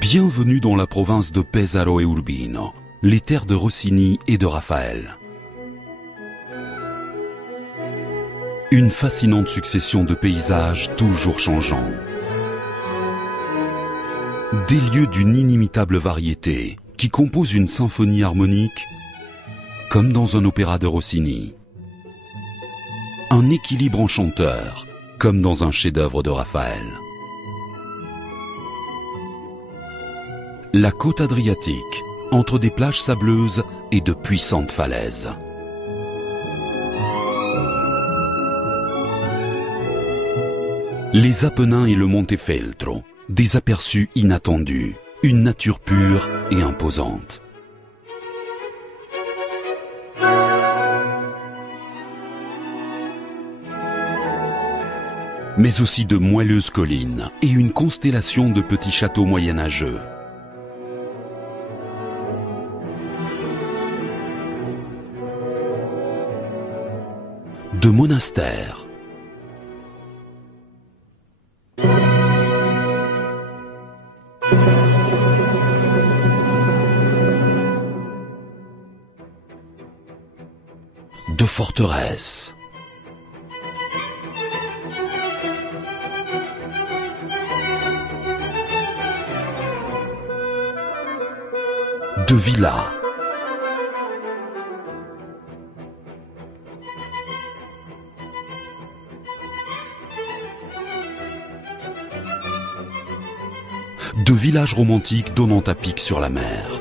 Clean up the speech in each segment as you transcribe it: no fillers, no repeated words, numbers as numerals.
Bienvenue dans la province de Pesaro et Urbino, les terres de Rossini et de Raphaël. Une fascinante succession de paysages toujours changeants. Des lieux d'une inimitable variété qui composent une symphonie harmonique comme dans un opéra de Rossini. Un équilibre enchanteur comme dans un chef-d'œuvre de Raphaël. La côte adriatique, entre des plages sableuses et de puissantes falaises. Les Apennins et le Montefeltro, des aperçus inattendus, une nature pure et imposante. Mais aussi de moelleuses collines et une constellation de petits châteaux moyenâgeux. De monastères, de forteresses, de villas, de villages romantiques donnant à pic sur la mer.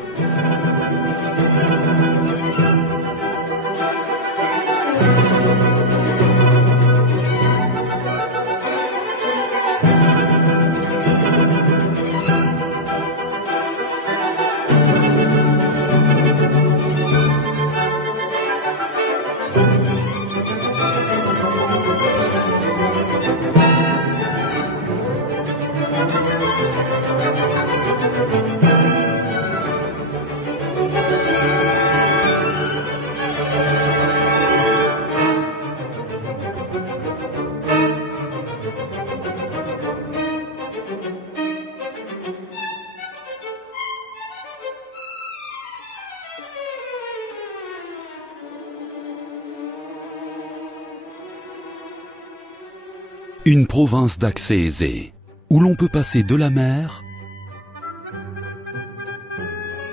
Une province d'accès aisé, où l'on peut passer de la mer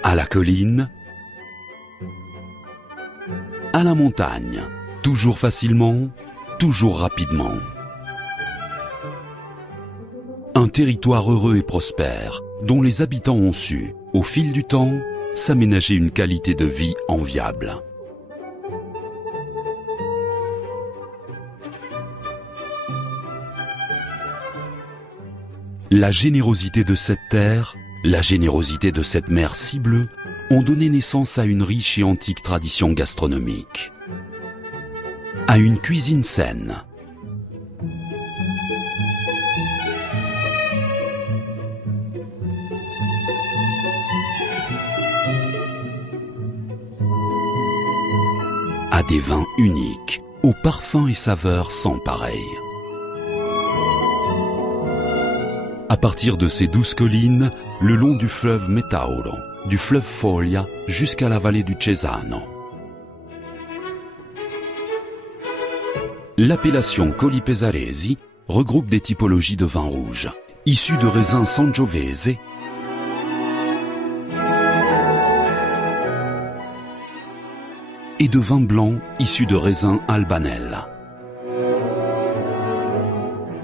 à la colline, à la montagne, toujours facilement, toujours rapidement. Un territoire heureux et prospère, dont les habitants ont su, au fil du temps, s'aménager une qualité de vie enviable. La générosité de cette terre, la générosité de cette mer si bleue ont donné naissance à une riche et antique tradition gastronomique, à une cuisine saine, à des vins uniques, aux parfums et saveurs sans pareil. À partir de ces douces collines, le long du fleuve Metauro, du fleuve Foglia jusqu'à la vallée du Cesano. L'appellation Colli Pesaresi regroupe des typologies de vins rouges, issus de raisins Sangiovese et de vins blancs issus de raisins Albanella.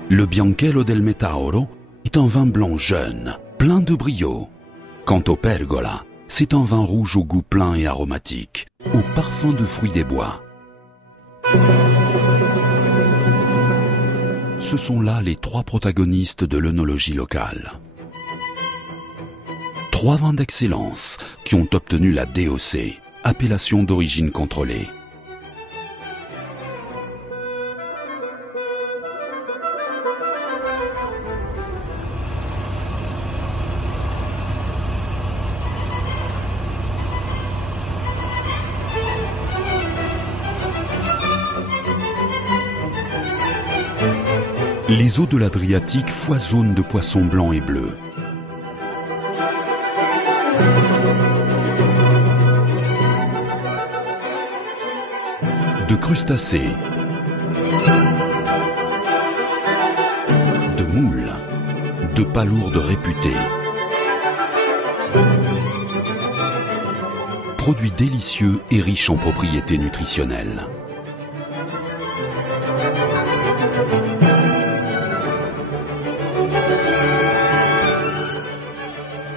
Le Bianchello del Metauro est un vin blanc jeune, plein de brio. Quant au Pergola, c'est un vin rouge au goût plein et aromatique, au parfum de fruits des bois. Ce sont là les trois protagonistes de l'œnologie locale. Trois vins d'excellence qui ont obtenu la DOC, appellation d'origine contrôlée. les eaux de l'Adriatique foisonnent de poissons blancs et bleus. De crustacés, de moules, de palourdes réputées. Produits délicieux et riches en propriétés nutritionnelles.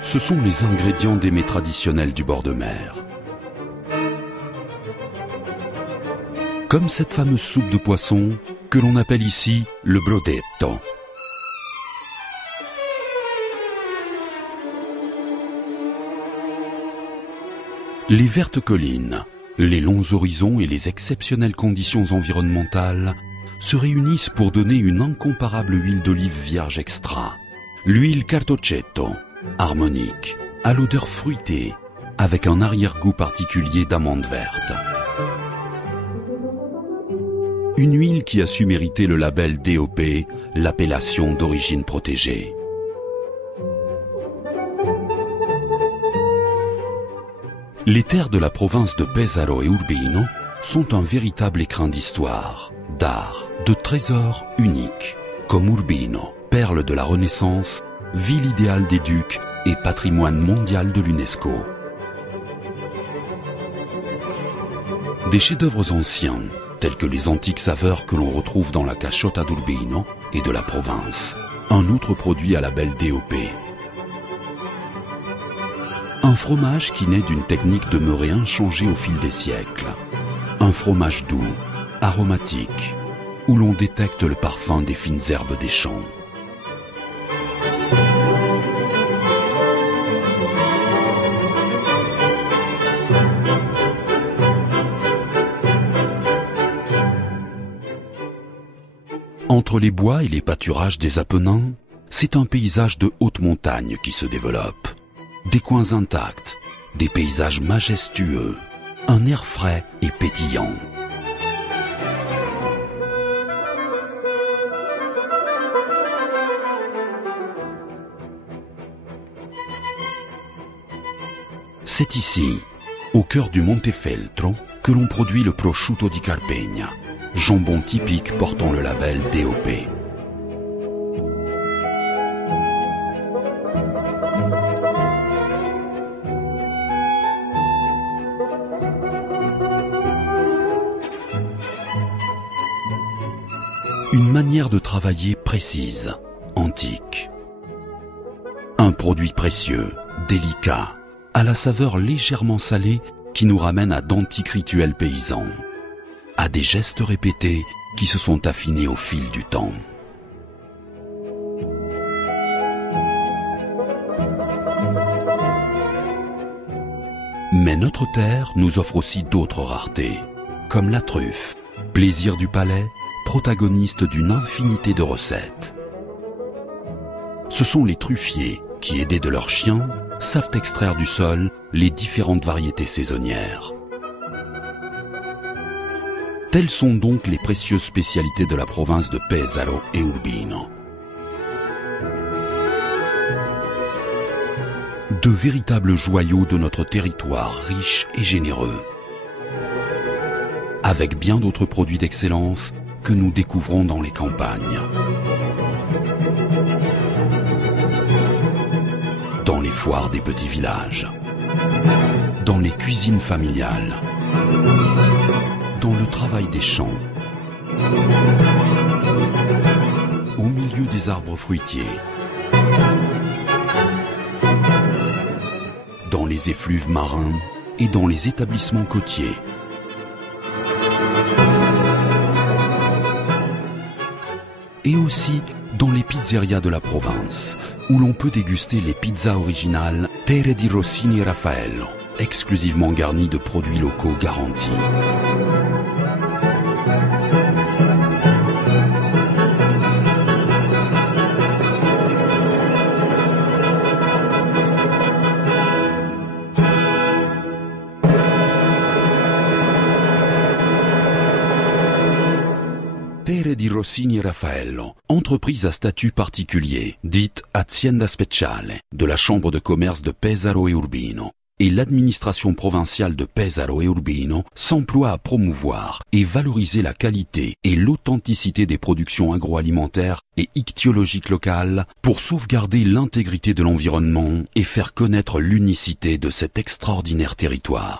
Ce sont les ingrédients des mets traditionnels du bord de mer. Comme cette fameuse soupe de poisson que l'on appelle ici le brodetto. Les vertes collines, les longs horizons et les exceptionnelles conditions environnementales se réunissent pour donner une incomparable huile d'olive vierge extra. L'huile Cartocetto, harmonique, à l'odeur fruitée, avec un arrière-goût particulier d'amandes vertes. Une huile qui a su mériter le label DOP, l'appellation d'origine protégée. Les terres de la province de Pesaro et Urbino sont un véritable écrin d'histoire, d'art, de trésors uniques, comme Urbino, perle de la Renaissance, ville idéale des ducs et patrimoine mondial de l'UNESCO. Des chefs-d'œuvre anciens, tels que les antiques saveurs que l'on retrouve dans la caciotta d'Urbino et de la province, un autre produit à label DOP. Un fromage qui naît d'une technique demeurée inchangée au fil des siècles. Un fromage doux, aromatique, où l'on détecte le parfum des fines herbes des champs. Entre les bois et les pâturages des Apennins, c'est un paysage de haute montagne qui se développe. Des coins intacts, des paysages majestueux, un air frais et pétillant. C'est ici, au cœur du Montefeltro, que l'on produit le prosciutto di Carpegna, jambon typique portant le label DOP. Une manière de travailler précise, antique. Un produit précieux, délicat, à la saveur légèrement salée qui nous ramène à d'antiques rituels paysans, à des gestes répétés qui se sont affinés au fil du temps. Mais notre terre nous offre aussi d'autres raretés, comme la truffe, plaisir du palais, protagoniste d'une infinité de recettes. Ce sont les truffiers qui, aidés de leurs chiens, savent extraire du sol les différentes variétés saisonnières. Telles sont donc les précieuses spécialités de la province de Pesaro et Urbino. De véritables joyaux de notre territoire riche et généreux, avec bien d'autres produits d'excellence que nous découvrons dans les campagnes, dans les foires des petits villages, dans les cuisines familiales, dans le travail des champs, au milieu des arbres fruitiers, dans les effluves marins et dans les établissements côtiers. Et aussi dans les pizzerias de la province, où l'on peut déguster les pizzas originales Terre di Rossini et Raffaello, exclusivement garnies de produits locaux garantis. Terre Fiere di Rossini e Raffaello, entreprise à statut particulier, dite Azienda Speciale, de la Chambre de commerce de Pesaro et Urbino, et l'administration provinciale de Pesaro et Urbino s'emploient à promouvoir et valoriser la qualité et l'authenticité des productions agroalimentaires et ichtyologiques locales pour sauvegarder l'intégrité de l'environnement et faire connaître l'unicité de cet extraordinaire territoire.